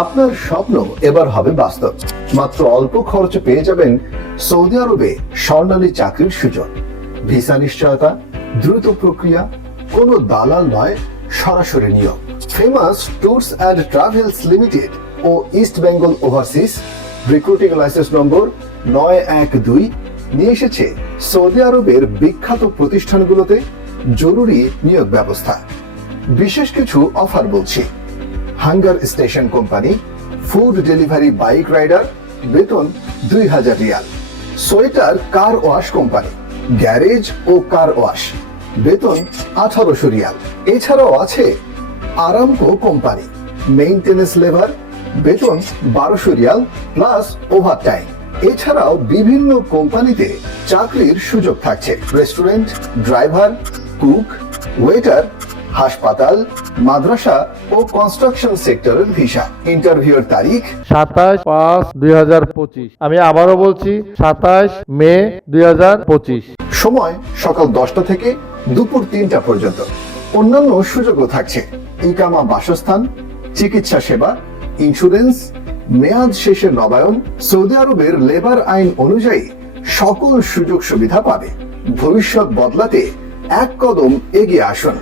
আপনার স্বপ্ন এবার হবে বাস্তব। মাত্র অল্প খরচে পেয়ে যাবেন সৌদি আরবে স্বর্ণালী চাকরির সুযোগ। ভিসা নিশ্চয়তা, দ্রুত প্রক্রিয়া, কোনো দালাল নয়, সরাসরি নিয়োগ। Famous tours and travels limited O East Bengal overseas recruiting licence number নয় এক দুই নিয়ে এসেছে সৌদি আরবের বিখ্যাত প্রতিষ্ঠানগুলোতে জরুরি নিয়োগ ব্যবস্থা। বিশেষ কিছু অফার বলছি। Hunger Station company, food delivery bike rider, বেতন দুই হাজার Real. Sweater car wash company, garage ও কার ওয়াশ, বেতন আঠারোশো রিয়াল। এছাড়াও আছে আরামকো কোম্পানি, মেইনটেনেন্স লেবার, বেতন বারোশো রিয়াল প্লাস ওভার টাইম এছাড়াও বিভিন্ন কোম্পানিতে চাকরির সুযোগ থাকছে। রেস্টুরেন্ট, ড্রাইভার, কুক, ওয়েটার হাসপাতাল মাদ্রাসা ও কনস্ট্রাকশন সেক্টরের ভিসা ইন্টারভিউর তারিখ? সাতাশ পাঁচ দুই আমি আবারও বলছি সাতাশ মে দুই হাজার পঁচিশ। সময় সকাল দশটা থেকে দুপুর তিনটা পর্যন্ত। অন্যান্য সুযোগও থাকছে। ইকামা বাসস্থান চিকিৎসা সেবা ইন্স্যুরেন্স মেয়াদ শেষে নবায়ন সৌদি আরবের লেবার আইন অনুযায়ী সকল সুযোগ সুবিধা পাবে। ভবিষ্যৎ বদলাতে এক কদম এগিয়ে আসুন।